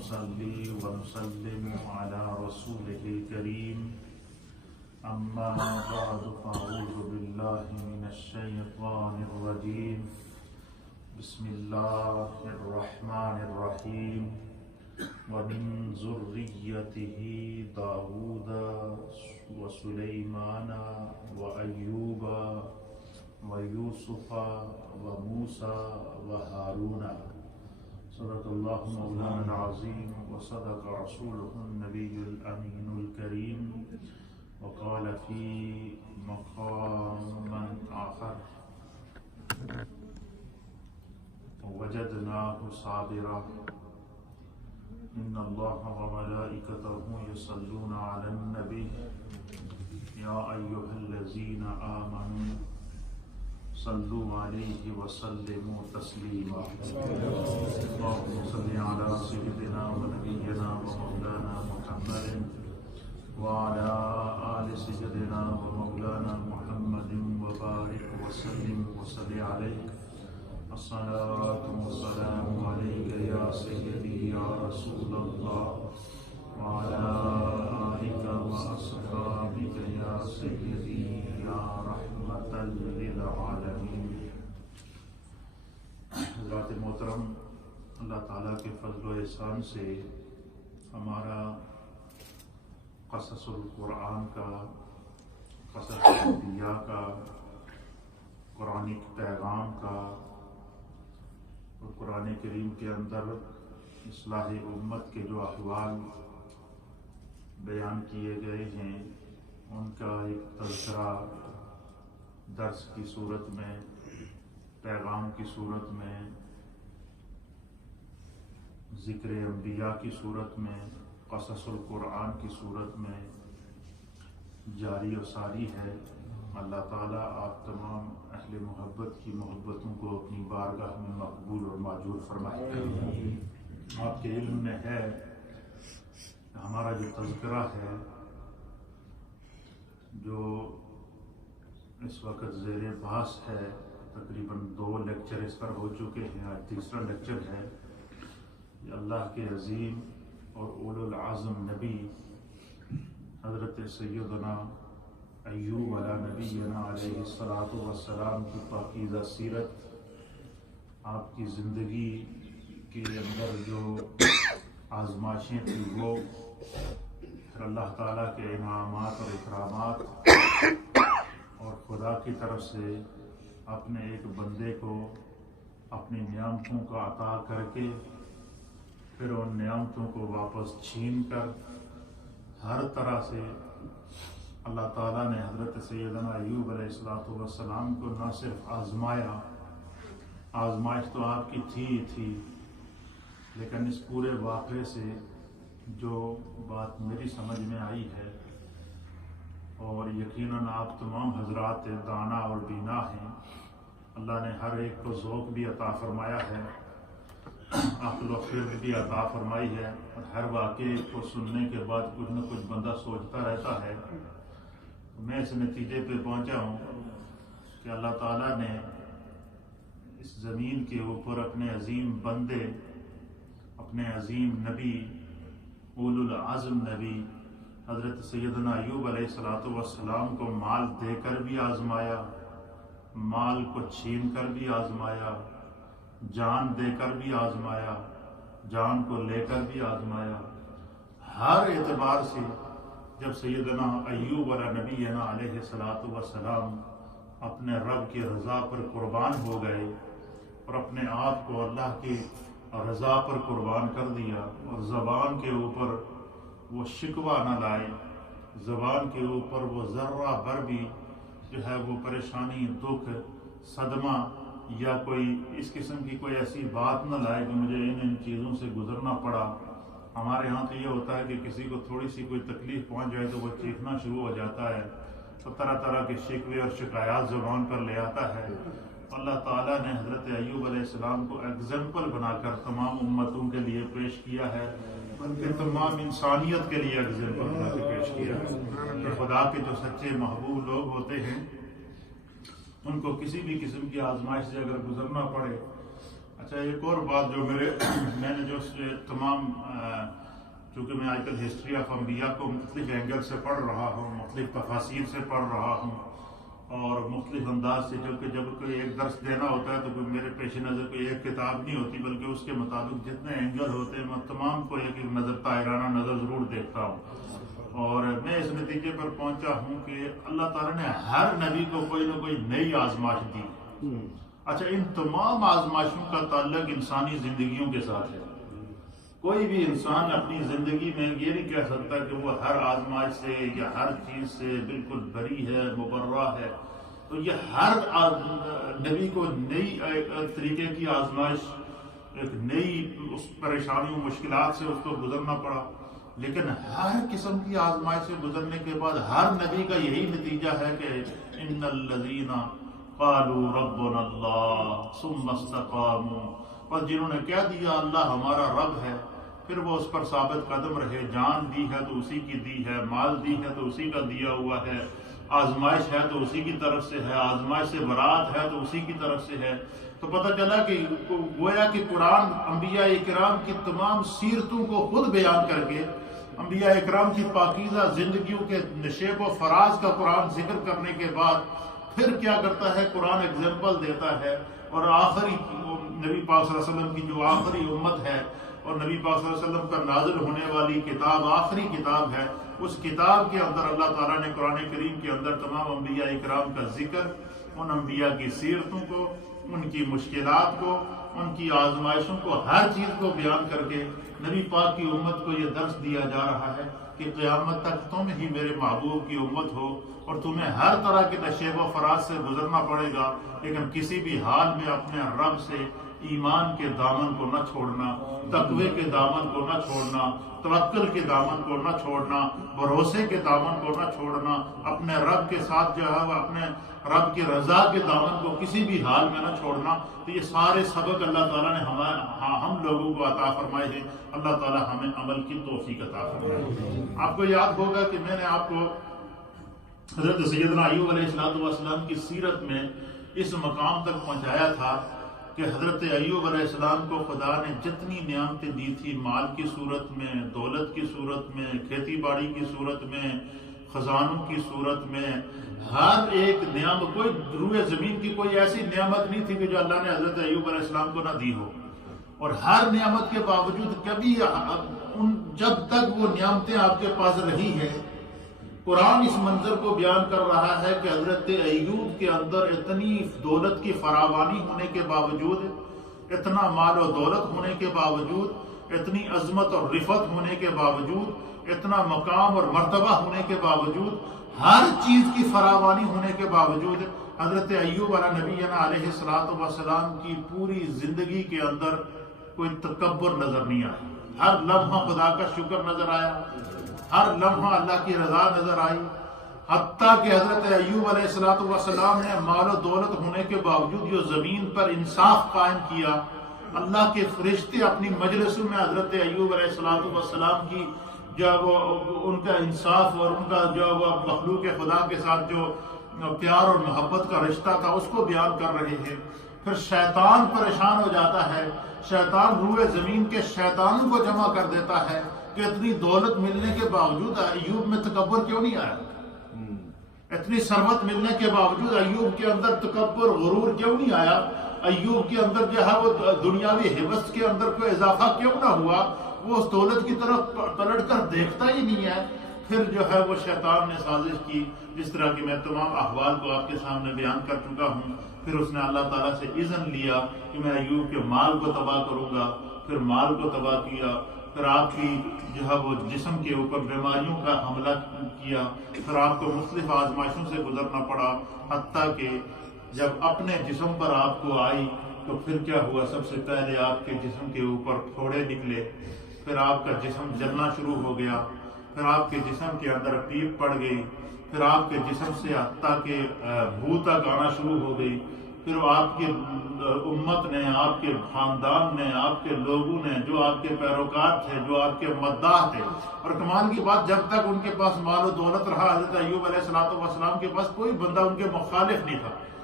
ونصلي ونسلم على رسوله الكريم أما بعد فأعوذ بالله من الشيطان الرجيم بسم الله الرحمن الرحيم ومن ذريته داود وسليمان وأيوب ويوسف وموسى وهارون صدق الله مولانا العظيم وصدق رسوله النبي الأمين الكريم وقال في مقام آخر وجدناه صابرا إن الله وملائكته يصلون على النبي يا أيها الذين آمنوا صلوا عليه وسلموا تسليما اللهم صل على سيدنا ونبينا ومولانا محمد وعلى آل سيدنا ومولانا محمد وبارك وسلم وصل عليه الصلاة والسلام عليك يا سيدي يا رسول الله وعلى آلك وأصحابك يا سيدي يا رحمة للعالمين. حضرات محترم، اللہ تعالیٰ کے فضل و احسان سے ہمارا قصص القرآن کا، قصص الانبیاء کا، قرآنک پیغام کا اور قرآن کریم کے اندر اصلاح امت کے جو احوال بیان کیے گئے ہیں ان کا ایک تذکرہ درس کی صورت میں، پیغام کی صورت میں، ذکر انبیاء کی صورت میں، قصص القرآن کی صورت میں جاری و ساری ہے. اللہ تعالیٰ آپ تمام اہل محبت کی محبتوں کو اپنی بارگاہ میں مقبول اور معجور فرمائے. آپ کے علم میں ہے ہمارا جو تذکرہ ہے جو اس وقت زیر بحث ہے، تقریباً 2 لیکچر اس پر ہو چکے ہیں، آج تیسرا لیکچر ہے. یہ اللہ کے عظیم اور اولو العزم نبی حضرت سیدنا ایوب علیہ نبینا علیہ الصلاۃ والسلام کی پاکیزہ سیرت، آپ کی زندگی کے اندر جو آزمائشیں تھی وہ، پھر اللہ تعالیٰ کے انعامات اور اکرامات، اور خدا کی طرف سے اپنے ایک بندے کو اپنی نعمتوں کا عطا کر کے پھر ان نعمتوں کو واپس چھین کر ہر طرح سے اللہ تعالیٰ نے حضرت سیدنا ایوب علیہ السلام کو نہ صرف آزمایا، آزمائش تو آپ کی تھی ہی تھی، لیکن اس پورے واقعے سے جو بات میری سمجھ میں آئی ہے، اور یقیناً آپ تمام حضرات دانا اور بینا ہیں، اللہ نے ہر ایک کو ذوق بھی عطا فرمایا ہے، عقل و فکر بھی عطا فرمائی ہے، اور ہر واقعے کو سننے کے بعد کچھ نہ کچھ بندہ سوچتا رہتا ہے. میں اس نتیجے پہ پہنچا ہوں کہ اللہ تعالیٰ نے اس زمین کے اوپر اپنے عظیم بندے، اپنے عظیم نبی، اولو العزم نبی حضرت سیدنا ایوب علیہ السلام کو مال دے کر بھی آزمایا، مال کو چھین کر بھی آزمایا، جان دے کر بھی آزمایا، جان کو لے کر بھی آزمایا. ہر اعتبار سے جب سیدنا ایوب علیہ نبینا علیہ السلام اپنے رب کی رضا پر قربان ہو گئے اور اپنے آپ کو اللہ کی رضا پر قربان کر دیا، اور زبان کے اوپر وہ شکوہ نہ لائے، زبان کے اوپر وہ ذرہ بھر بھی جو ہے وہ پریشانی، دکھ، صدمہ یا کوئی اس قسم کی کوئی ایسی بات نہ لائے کہ مجھے ان چیزوں سے گزرنا پڑا. ہمارے ہاں تو یہ ہوتا ہے کہ کسی کو تھوڑی سی کوئی تکلیف پہنچ جائے تو وہ چیخنا شروع ہو جاتا ہے، تو طرح طرح کے شکوے اور شکایات زبان پر لے آتا ہے. اللہ تعالیٰ نے حضرت ایوب علیہ السلام کو ایگزامپل بنا کر تمام امتوں کے لیے پیش کیا ہے، بلکہ تمام انسانیت کے لیے ایگزامپل بنا کے پیش کیا ہے کہ خدا کے جو سچے محبوب لوگ ہوتے ہیں ان کو کسی بھی قسم کی آزمائش سے اگر گزرنا پڑے، اچھا ایک اور بات جو میں نے جو تمام چونکہ میں آج کل ہسٹری آف انبیاء کو مختلف اینگل سے پڑھ رہا ہوں، مختلف تفاسیر سے پڑھ رہا ہوں اور مختلف انداز سے، جب کوئی ایک درس دینا ہوتا ہے تو کوئی میرے پیش نظر کوئی ایک کتاب نہیں ہوتی بلکہ اس کے مطابق جتنے اینگل ہوتے ہیں میں تمام کو ایک ایک نظر طاہرانہ نظر ضرور دیکھتا ہوں، اور میں اس نتیجے پر پہنچا ہوں کہ اللہ تعالیٰ نے ہر نبی کو کوئی نہ کوئی نئی آزمائش دی۔ اچھا ان تمام آزمائشوں کا تعلق انسانی زندگیوں کے ساتھ ہے۔ کوئی بھی انسان اپنی زندگی میں یہ نہیں کہہ سکتا کہ وہ ہر آزمائش سے یا ہر چیز سے بالکل بری ہے، مبرہ ہے۔ تو یہ ہر نبی کو نئی طریقے کی آزمائش، ایک نئی اس پریشانیوں مشکلات سے اس کو گزرنا پڑا، لیکن ہر قسم کی آزمائش سے گزرنے کے بعد ہر نبی کا یہی نتیجہ ہے کہ ان الذین قالوا ربنا اللہ ثم استقاموا، اور جنہوں نے کہہ دیا اللہ ہمارا رب ہے، پھر وہ اس پر ثابت قدم رہے، جان دی ہے تو اسی کی دی ہے، مال دی ہے تو اسی کا دیا ہوا ہے، آزمائش ہے تو اسی کی طرف سے ہے، آزمائش سے برات ہے تو اسی کی طرف سے ہے۔ تو پتہ چلا کہ گویا کہ قرآن انبیاء اکرام کی تمام سیرتوں کو خود بیان کر کے، انبیاء اکرام کی پاکیزہ زندگیوں کے نشیب و فراز کا قرآن ذکر کرنے کے بعد پھر کیا کرتا ہے، قرآن اگزامپل دیتا ہے، اور آخری نبی پاک صلی اللہ علیہ وسلم کی جو آخری امت ہے اور نبی پاک صلی اللہ علیہ وسلم پر نازل ہونے والی کتاب آخری کتاب ہے، اس کتاب کے اندر اللہ تعالیٰ نے قرآن کریم کے اندر تمام انبیاء اکرام کا ذکر، ان انبیاء کی سیرتوں کو، ان کی مشکلات کو، ان کی آزمائشوں کو، ہر چیز کو بیان کر کے نبی پاک کی امت کو یہ درس دیا جا رہا ہے کہ قیامت تک تم ہی میرے محبوب کی امت ہو اور تمہیں ہر طرح کے نشیب و فراز سے گزرنا پڑے گا، لیکن کسی بھی حال میں اپنے رب سے ایمان کے دامن کو نہ چھوڑنا، تقوی کے دامن کو نہ چھوڑنا، توکل کے دامن کو نہ چھوڑنا، بھروسے کے دامن کو نہ چھوڑنا، اپنے رب کے ساتھ جو ہے وہ اپنے رب کی رضا کے دامن کو کسی بھی حال میں نہ چھوڑنا۔ تو یہ سارے سبق اللہ تعالیٰ نے ہم لوگوں کو عطا فرمائے ہیں، اللہ تعالیٰ ہمیں عمل کی توفیق عطا فرمائے۔ آپ کو یاد ہوگا کہ میں نے آپ کو حضرت سیدنا ایوب علیہ السلام کی سیرت میں اس مقام تک پہنچایا تھا کہ حضرت ایوب علیہ السلام کو خدا نے جتنی نعمتیں دی تھی، مال کی صورت میں، دولت کی صورت میں، کھیتی باڑی کی صورت میں، خزانوں کی صورت میں، ہر ایک نعمت، کوئی روئے زمین کی کوئی ایسی نعمت نہیں تھی کہ جو اللہ نے حضرت ایوب علیہ السلام کو نہ دی ہو، اور ہر نعمت کے باوجود کبھی جب تک وہ نعمتیں آپ کے پاس رہی ہیں، قرآن اس منظر کو بیان کر رہا ہے کہ حضرت ایوب کے اندر اتنی دولت کی فراوانی ہونے کے باوجود، اتنا مال و دولت ہونے کے باوجود، اتنی عظمت اور رفعت ہونے کے باوجود، اتنا مقام اور مرتبہ ہونے کے باوجود، ہر چیز کی فراوانی ہونے کے باوجود، حضرت ایوب علیہ نبینا علیہ السلام کی پوری زندگی کے اندر کوئی تکبر نظر نہیں آیا، ہر لمحہ خدا کا شکر نظر آیا، ہر لمحہ اللہ کی رضا نظر آئی، حتیٰ کہ حضرت ایوب علیہ السلام نے مال و دولت ہونے کے باوجود جو زمین پر انصاف قائم کیا، اللہ کے فرشتے اپنی مجلسوں میں حضرت ایوب علیہ السلام کی جو ان کا انصاف اور ان کا جو مخلوق خدا کے ساتھ جو پیار اور محبت کا رشتہ تھا اس کو بیان کر رہے ہیں۔ پھر شیطان پریشان ہو جاتا ہے، شیطان روئے زمین کے شیطانوں کو جمع کر دیتا ہے کہ اتنی دولت ملنے کے باوجود ایوب میں تکبر کیوں نہیں آیا، اتنی ثروت ملنے کے باوجود ایوب کے اندر تکبر غرور کیوں نہیں آیا، ایوب کے اندر جو ہے وہ دنیاوی حوث کے اندر کوئی اضافہ کیوں نہ ہوا، وہ اس دولت کی طرف پلٹ کر دیکھتا ہی نہیں ہے۔ پھر جو ہے وہ شیطان نے سازش کی، جس طرح کی میں تمام احوال کو آپ کے سامنے بیان کر چکا ہوں۔ پھر اس نے اللہ تعالیٰ سے اذن لیا کہ میں ایوب کے مال کو تباہ کروں گا، پھر مال کو تباہ کیا، پھر آپ کی جو ہے وہ جسم کے اوپر بیماریوں کا حملہ کیا، پھر آپ کو مختلف آزمائشوں سے گزرنا پڑا، حتیٰ کہ جب اپنے جسم پر آپ کو آئی تو پھر کیا ہوا، سب سے پہلے آپ کے جسم کے اوپر پھوڑے نکلے، پھر آپ کا جسم جلنا شروع ہو گیا، پھر آپ کے جسم کے اندر پیپ پڑ گئی، پھر آپ کے جسم سے حتیٰ کہ بو تک آنا شروع ہو گئی، پھر آپ کی امت نے، آپ کے خاندان نے، آپ کے لوگوں نے، جو آپ کے پیروکار تھے، جو آپ کے مداح تھے، اور کمال کی بات جب تک ان کے پاس مال و دولت رہا، حضرت ایوب علیہ السلام کے پاس کوئی بندہ ان کے مخالف نہیں تھا،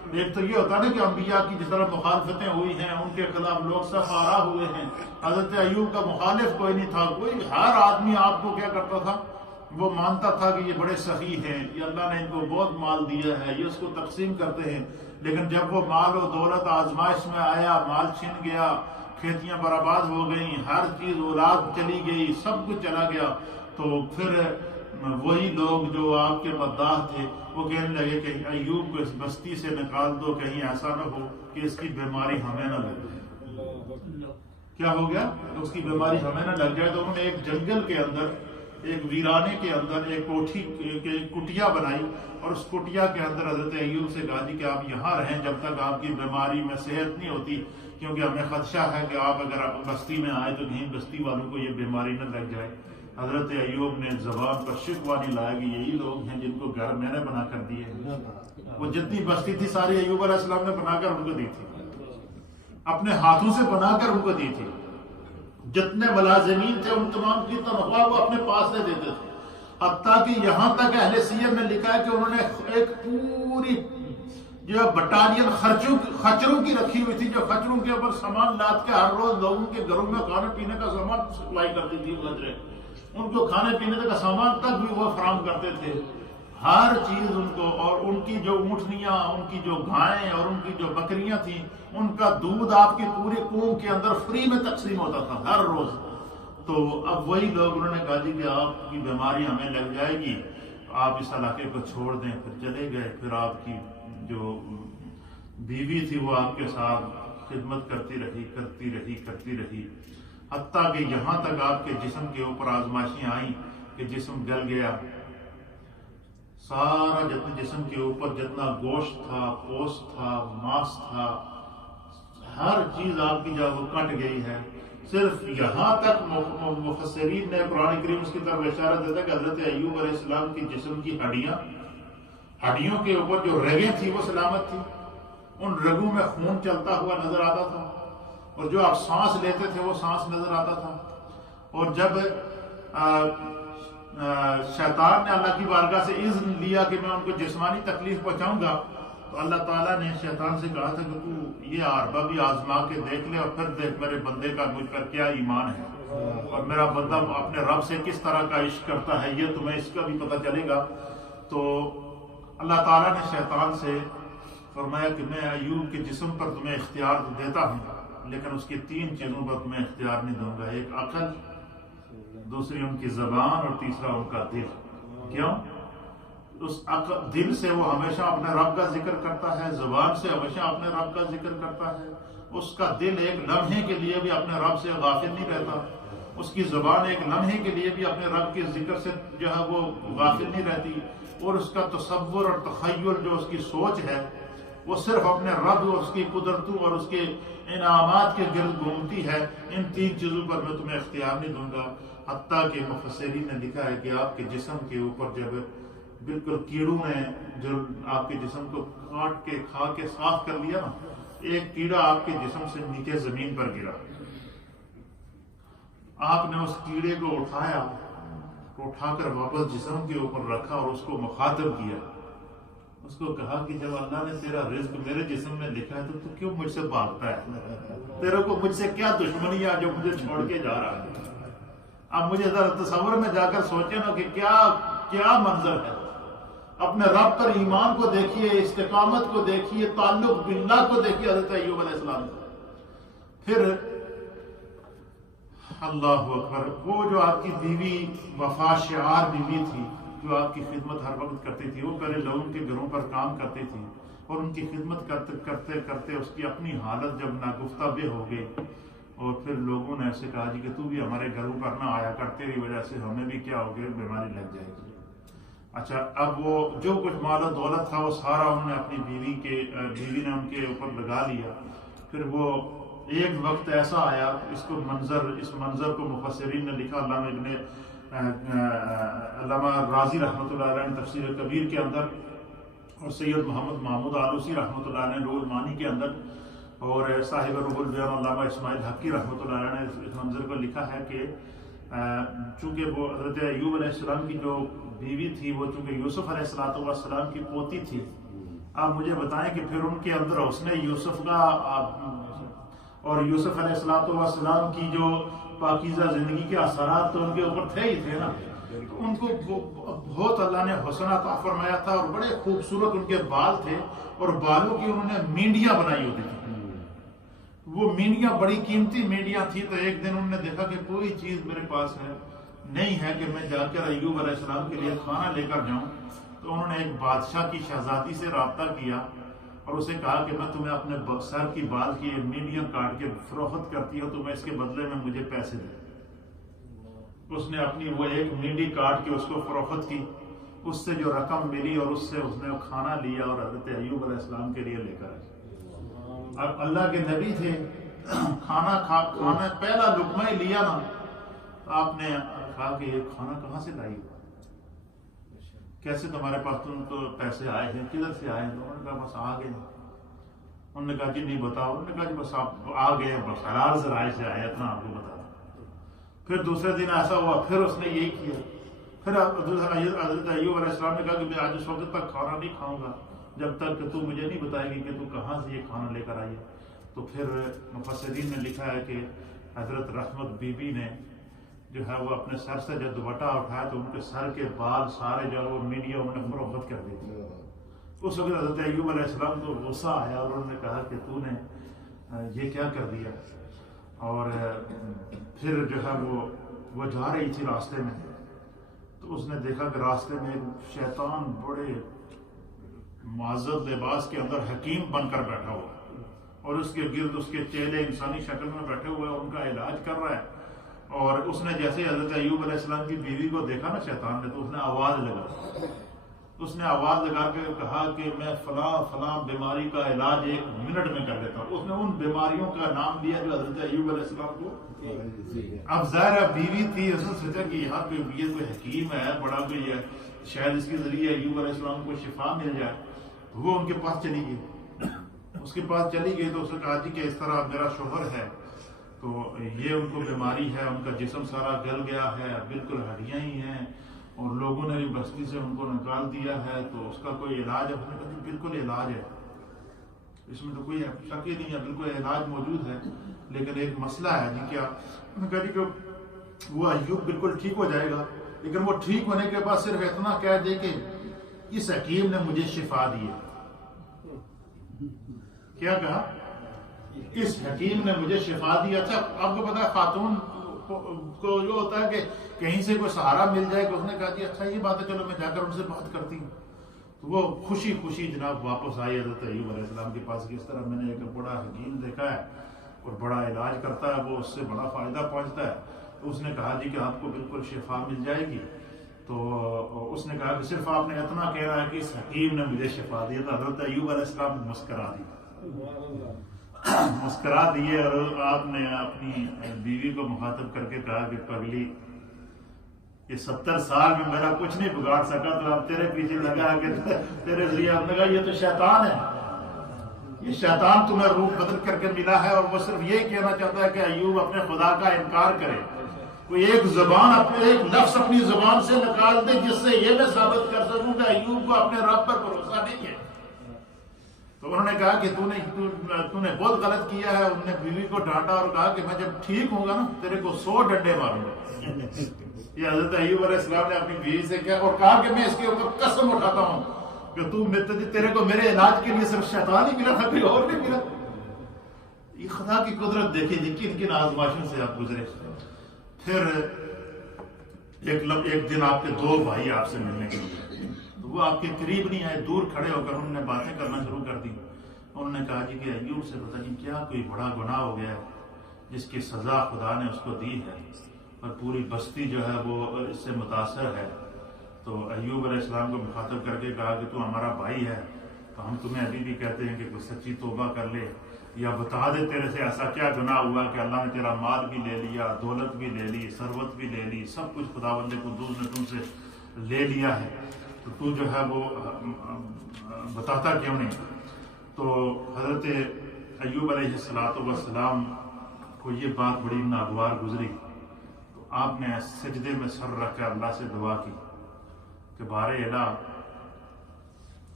ایک تو یہ ہوتا نا کہ انبیاء کی جس طرح مخالفتیں ہوئی ہیں، ان کے خلاف لوگ سب آرا ہوئے ہیں، حضرت ایوب کا مخالف کوئی نہیں تھا، کوئی ہر آدمی آپ کو کیا کرتا تھا، وہ مانتا تھا کہ یہ بڑے سخی ہیں، یہ اللہ نے ان کو بہت مال دیا ہے، یہ اس کو تقسیم کرتے ہیں۔ لیکن جب وہ مال و دولت آزمائش میں آیا، مال چھن گیا، کھیتیاں برباد ہو گئیں، ہر چیز اولاد چلی گئی، سب کچھ چلا گیا، تو پھر وہی لوگ جو آپ کے مداح تھے وہ کہنے لگے کہ ایوب کو اس بستی سے نکال دو، کہیں ایسا نہ ہو کہ اس کی بیماری ہمیں نہ لگ جائے۔ کیا ہو گیا؟ اس کی بیماری ہمیں نہ لگ جائے۔ تو انہوں نے ایک جنگل کے اندر، ایک ویرانے کے اندر ایک کوٹھی، ایک کٹیا بنائی، اور اس کٹیا کے اندر حضرت ایوب سے کہا جی کہ آپ یہاں رہیں جب تک آپ کی بیماری میں صحت نہیں ہوتی، کیونکہ ہمیں خدشہ ہے کہ آپ اگر بستی میں آئے تو کہیں بستی والوں کو یہ بیماری نہ لگ جائے۔ حضرت ایوب نے زبان پر شکوہ نہیں لایا کہ یہی لوگ ہیں جن کو گھر میں نے بنا کر دیے ہیں۔ وہ جتنی بستی تھی ساری ایوب علیہ السلام نے بنا کر ان کو دی تھی، اپنے ہاتھوں سے بنا کر ان کو دی تھی۔ جتنے ملازمین تھے ان تمام کی تنخواہ وہ اپنے پاس سے دیتے تھے، حتیٰ کہ یہاں تک اہل سیر نے لکھا ہے کہ انہوں نے ایک پوری جو بٹالین خچروں کی رکھی ہوئی تھی، جو خچروں کے اوپر سامان لاد کے ہر روز لوگوں کے گھروں میں کھانے پینے کا سامان سپلائی کرتی تھی، خچریں ان کو کھانے پینے کا سامان تک بھی وہ فراہم کرتے تھے، ہر چیز ان کو۔ اور ان کی جو اونٹنیاں، ان کی جو گائیں اور ان کی جو بکریاں تھیں، ان کا دودھ آپ کی پوری قوم کے اندر فری میں تقسیم ہوتا تھا ہر روز۔ تو اب وہی لوگ انہوں نے کہا جی کہ آپ کی بیماری ہمیں لگ جائے گی، آپ اس علاقے کو چھوڑ دیں۔ پھر چلے گئے۔ پھر آپ کی جو بیوی تھی وہ آپ کے ساتھ خدمت کرتی رہی، حتیٰ کہ یہاں تک آپ کے جسم کے اوپر آزمائشیں آئیں کہ جسم گل گیا، سارا جتنے جسم کے اوپر جتنا گوشت تھا، پوست تھا، ماس تھا، ہر چیز آپ کی جب وہ کٹ گئی ہے۔ صرف یہاں تک مفسرین نے قرآن کریم اس کی طرف اشارہ دیتا کہ حضرت ایوب علیہ السلام کی جسم کی ہڈیوں کے اوپر جو رگیں تھی وہ سلامت تھی، ان رگوں میں خون چلتا ہوا نظر آتا تھا، اور جو آپ سانس لیتے تھے وہ سانس نظر آتا تھا۔ اور جب شیطان نے اللہ کی بارگاہ سے اذن لیا کہ میں ان کو جسمانی تکلیف پہنچاؤں گا، تو اللہ تعالیٰ نے شیطان سے کہا تھا کہ تو یہ عربہ بھی آزما کے دیکھ لے، اور پھر دیکھ میرے بندے کا مجھ پر کیا ایمان ہے، اور میرا بندہ اپنے رب سے کس طرح کا عشق کرتا ہے، یہ تمہیں اس کا بھی پتہ چلے گا۔ تو اللہ تعالیٰ نے شیطان سے فرمایا کہ میں ایوب کے جسم پر تمہیں اختیار دیتا ہوں، لیکن اس کی 3 چیزوں پر تمہیں اختیار نہیں دوں گا، ایک عقل، دوسری ان کی زبان، اور تیسرا ان کا دل۔ کیوں؟ اس دل سے وہ ہمیشہ اپنے رب کا ذکر کرتا ہے، زبان سے ہمیشہ اپنے رب کا ذکر کرتا ہے، اس کا دل ایک لمحے کے لیے بھی اپنے رب سے غافل نہیں رہتا، اس کی زبان ایک لمحے کے لیے بھی اپنے رب کے ذکر سے جو ہے وہ غافل نہیں رہتی، اور اس کا تصور اور تخیل جو اس کی سوچ ہے وہ صرف اپنے رب اور اس کی قدرتوں اور اس کے انعامات کے گرد گھومتی ہے۔ ان 3 چیزوں پر میں تمہیں اختیار نہیں دوں گا۔ حتیٰ کہ مفسرین نے لکھا ہے کہ آپ کے جسم کے اوپر جب بالکل کیڑوں نے جو آپ کے جسم کو کاٹ کے کھا کے صاف کر لیا نا، ایک کیڑا آپ کے جسم سے نیچے زمین پر گرا، آپ نے اس کیڑے کو اٹھا کر واپس جسم کے اوپر رکھا اور اس کو مخاطب کیا، اس کو کہا کہ جب اللہ نے تیرا رزق میرے جسم میں لکھا ہے تو کیوں مجھ سے بھاگتا ہے؟ تیرے کو مجھ سے کیا دشمنی ہے جو مجھے چھوڑ کے جا رہا ہے؟ اب مجھے ذرا تصور میں جا کر سوچے نا کہ کیا منظر ہے۔ اپنے رب پر ایمان کو دیکھیے، استقامت کو دیکھیے، تعلق باللہ کو دیکھیے حضرت ایوب علیہ السلام کو۔ پھر اللہ اکبر، وہ جو آپ کی بیوی وفا شعار بیوی تھی، جو آپ کی خدمت ہر وقت کرتی تھی، وہ پہلے لوگوں کے گھروں پر کام کرتی تھی، اور ان کی خدمت کرتے کرتے اس کی اپنی حالت جب ناگفتہ بے ہو گئی، اور پھر لوگوں نے ایسے کہا جی کہ تو بھی ہمارے گھروں پر نہ آیا کر، تیری وجہ سے ہمیں بھی کیا ہو گیا، بیماری لگ جائے گی۔ اچھا، اب وہ جو کچھ مال و دولت تھا وہ سارا انہوں نے اپنی بیوی نے ان کے اوپر لگا لیا۔ پھر وہ ایک وقت ایسا آیا، اس منظر کو مفسرین نے لکھا، علامہ راضی رحمۃ اللہ علیہ نے تفسیر کبیر کے اندر، اور سید محمد محمود آلوسی رحمۃ اللہ علیہ نے روح المعانی کے اندر، اور صاحب روح البیان علامہ اسماعیل حقی رحمۃ اللہ علیہ نے اس منظر کو لکھا ہے کہ چونکہ وہ حضرت ایوب علیہ السلام کی جو بیوی تھی وہ چونکہ یوسف علیہ السلام کی پوتی تھی، آپ مجھے بتائیں کہ پھر ان کے اندر حسن یوسف کا اور یوسف علیہ السلام کی جو پاکیزہ زندگی کے اثرات تو ان کے اوپر تھے ہی تھے نا. ان کو بہت اللہ نے حسن عطا فرمایا تھا اور بڑے خوبصورت ان کے بال تھے اور بالوں کی انہوں نے مینڈیاں بنائی ہوتی تھی. وہ مینڈیاں بڑی قیمتی مینڈیاں تھی. تو ایک دن انہوں نے دیکھا کہ کوئی چیز میرے پاس ہے نہیں ہے کہ میں جا کر ایوب علیہ السلام کے لیے کھانا لے کر جاؤں. تو انہوں نے ایک بادشاہ کی شہزادی سے رابطہ کیا اور اسے کہا کہ میں تمہیں اپنے سر کی بال کی مینڈیاں کاٹ کے فروخت کرتی ہوں تو میں اس کے بدلے میں مجھے پیسے دے. اس نے اپنی وہ ایک مینڈی کاٹ کے اس کو فروخت کی. اس سے جو رقم ملی اور اس سے اس نے کھانا لیا اور حضرت ایوب علیہ السلام کے لیے لے کر آئے. اب اللہ کے نبی تھے, کھانا پہلا لقمہ ہی لیا نا آپ نے کہا کہ یہ کھانا کہاں سے لائی, کیسے تمہارے پاس تم تو پیسے آئے ہیں, کدھر سے آئے ہیں؟ انہوں نے کہا بس آ گئے. انہوں نے کہا جی نہیں بتاؤ. انہوں نے کہا جی بس آپ آ گئے, بس حلال ذرائع سے آئے, اتنا آپ کو بتا. پھر دوسرے دن ایسا ہوا, پھر اس نے یہی کیا. پھر حضرت ایوب علیہ السلام نے کہا کہ میں آج اس وقت تک کھانا نہیں کھاؤں گا جب تک کہ تو مجھے نہیں بتائے گی کہ تو کہاں سے یہ کھانا لے کر آئی ہے. تو پھر مفسرین نے لکھا ہے کہ حضرت رحمت بی بی نے جو ہے وہ اپنے سر سے جب دوپٹہ اٹھایا تو ان کے سر کے بال سارے جو ہے وہ میڈیا انہوں نے فروخت کر دی تھی. اس وقت حضرت ایوب علیہ السلام کو غصہ آیا اور انہوں نے کہا کہ تو نے یہ کیا کر دیا. اور پھر جو ہے وہ جا رہی تھی راستے میں تو اس نے دیکھا کہ راستے میں ایک شیطان بڑے معزز لباس کے اندر حکیم بن کر بیٹھا ہوا اور اس کے گرد اس کے چیلے انسانی شکل میں بیٹھے ہوئے اور ان کا علاج کر رہا ہے. اور اس نے جیسے حضرت ایوب علیہ السلام کی بیوی کو دیکھا نا شیطان نے, تو اس نے آواز لگا کے کہا کہ میں فلاں فلاں بیماری کا علاج 1 منٹ میں کر لیتا ہوں. اس نے ان بیماریوں کا نام دیا جو حضرت ایوب علیہ السلام کو. اب ظاہر بیوی تھی, اس نے سوچا کہ یہاں پہ یہ کوئی حکیم ہے بڑا کوئی ہے, شاید اس کے ذریعے ایوب علیہ السلام کو شفا مل جائے. وہ ان کے پاس چلی گئی. اس کے پاس چلی گئی تو اس نے کہا جی کہ اس طرح میرا شوہر ہے تو یہ ان کو بیماری ہے, ان کا جسم سارا گل گیا ہے, بالکل ہڈیاں ہی ہیں اور لوگوں نے بھی بستی سے ان کو نکال دیا ہے, تو اس کا کوئی علاج ہے؟ اس نے کہا جی بالکل علاج ہے, اس میں تو کوئی شک ہی نہیں ہے, بالکل علاج موجود ہے, لیکن ایک مسئلہ ہے. جی کیا؟ اس نے کہا جی کہ وہ ایوب بالکل ٹھیک ہو جائے گا, لیکن وہ ٹھیک ہونے کے بعد صرف اتنا کہہ دے کہ اس حکیم نے مجھے شفا دی ہے. کیا کہا؟ اس حکیم نے مجھے شفا دی. اچھا آپ کو پتا ہے خاتون کو جو ہوتا ہے کہ کہیں سے کوئی سہارا مل جائے کہ اس نے کہا جی اچھا یہ بات ہے, چلو میں جا کر ان سے بات کرتی ہوں. تو وہ خوشی خوشی جناب واپس آئی حضرت ایوب علیہ السلام کے پاس کہ اس طرح میں نے ایک بڑا حکیم دیکھا ہے اور بڑا علاج کرتا ہے, وہ اس سے بڑا فائدہ پہنچتا ہے. تو اس نے کہا جی کہ آپ کو بالکل شفا مل جائے گی. تو اس نے کہا کہ صرف آپ نے اتنا کہہ رہا ہے کہ اس حکیم نے مجھے شفا دیا. تو حضرت ایوب علیہ السلام مسکرا دیے اور آپ نے اپنی بیوی کو مخاطب کر کے کہا کہ پگلی یہ 70 سال میں میرا کچھ نہیں بگاڑ سکا, تو اب تیرے پیچھے لگا کہ تیرے ذریعے. آپ نے کہا یہ تو شیطان ہے, یہ شیطان تمہیں روح بدل کر کے ملا ہے, اور وہ صرف یہ کہنا چاہتا ہے کہ ایوب اپنے خدا کا انکار کرے. کوئی ایک لفظ اپنی زبان سے نکال دے جس سے یہ میں ثابت کر سکوں کہ ایوب کو اپنے رب پر بھروسہ نہیں ہے. تو انہوں نے کہا کہ تو نے بہت غلط کیا ہے. انہوں نے بیوی کو ڈانٹا اور کہا کہ میں جب ٹھیک ہوں گا نا تیرے کو 100 ڈنڈے ماروں گا. یہ حضرت ایوب علیہ السلام نے اپنی بیوی سے کیا اور کہا کہ میں اس کے اوپر قسم اٹھاتا ہوں کہ تیرے کو میرے علاج کے لیے صرف شیطان ہی ملا تھا, کوئی اور نہیں ملا. یہ خدا کی قدرت دیکھیں جی کن کن آزمائشوں سے آپ گزرے. پھر ایک دن آپ کے 2 بھائی آپ سے ملنے کے لیے, وہ آپ کے قریب نہیں آئے, دور کھڑے ہو کر انہوں نے باتیں کرنا شروع کر دی. انہوں نے کہا جی کہ ایوب سے پتہ نہیں کیا کوئی بڑا گناہ ہو گیا ہے جس کی سزا خدا نے اس کو دی ہے اور پوری بستی جو ہے وہ اس سے متاثر ہے. تو ایوب علیہ السلام کو مخاطب کر کے کہا کہ تو ہمارا بھائی ہے, تو ہم تمہیں ابھی بھی کہتے ہیں کہ کوئی سچی توبہ کر لے, یا بتا دے تیرے سے ایسا کیا گناہ ہوا کہ اللہ نے تیرا مال بھی لے لیا, دولت بھی لے لی, ثروت بھی لے لی, سب کچھ خداوند قدوس نے تم سے لے لیا ہے, تو جو ہے وہ بتاتا کیوں نہیں. تو حضرت ایوب علیہ السلام کو یہ بات بڑی ناگوار گزری. تو آپ نے سجدے میں سر رکھ کر اللہ سے دعا کی کہ بارے الہ